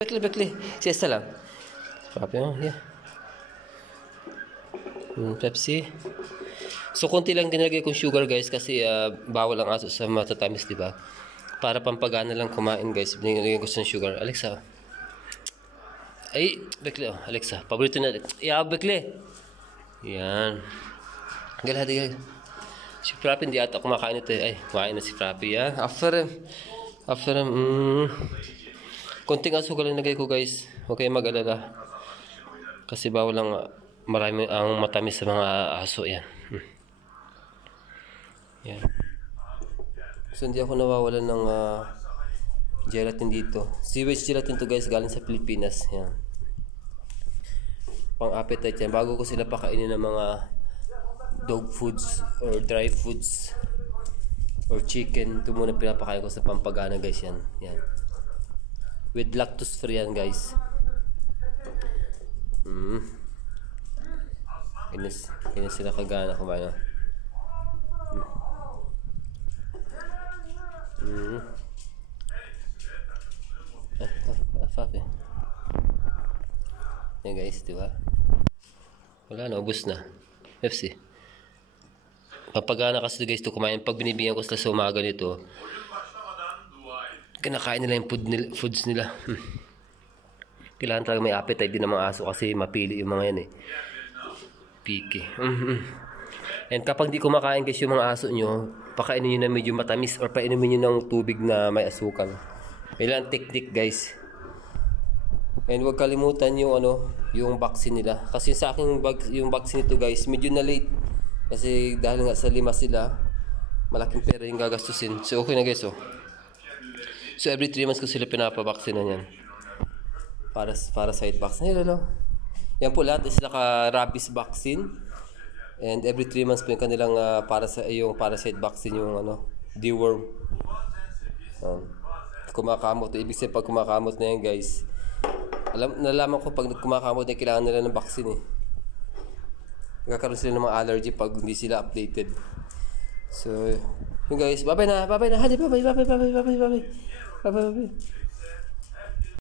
Bekle. Siesta lang. Papi mo, yeah. Pepsi. So, konti lang dinagay kong sugar, guys, kasi bawal ang aso sa matatamis, diba? Para pampagana lang kumain, guys. Binigyan ko sa sugar. Alexa. Ay, Bekle, oh. Alexa, paborito na. Yeah, Bekle. Yan. Galahadi. Si Frappy, hindi ata kumakain ito. Ay, kumain na si Frappy, yan. After konting asukal lang nagay ko, guys. Huwag kayong mag-alala. Kasi bawal lang marami ang matamis sa mga aso, yan. Yan. So, hindi ako nawawalan ng gelatin dito. Sewage gelatin to, guys, galing sa Pilipinas. Yan. Pang appetite yan. Bago ko sila pakainin ng mga dog foods or dry foods or chicken, ito muna pinapakain ko sa pampagana, guys. Yan. Yan. With lactose free yan, guys. Ganyan sila kagana kumain. Fabi. Yan, guys, diba? Wala na, ubos na. FC. Papagana kasi, guys, ito kumain. Pag binibigyan ko sila sa umaga nito, kinakain nila yung foods nila. Kailangan talaga may appetite din ng mga aso kasi mapili yung mga yan, eh. Picky. And kapag di kumakain, guys, yung mga aso nyo, pakainin nyo na medyo matamis or painumin nyo ng tubig na may asukal. Kailangan technique, guys. And huwag kalimutan yung yung vaccine nila. Kasi sa akin yung vaccine nito, guys, medyo na late. Kasi dahil nga sa 5 sila, malaking pera yung gagastusin. So okay na, guys, oh. So every 3 months ko sila pinapabaksin na yan. Para side vaccine. Hello. Yan po lahat is naka-rabies vaccine. And every 3 months po yung kanilang yung parasite vaccine, yung deworm. Kumakamot. Ibig sabihin pag kumakamot na yan, guys. Nalaman ko pag kumakamot na kailangan nila ng vaccine, eh. Nagkakaroon sila ng mga allergy pag hindi sila updated. So, yun, guys. Bye-bye na. Hadi, bye-bye.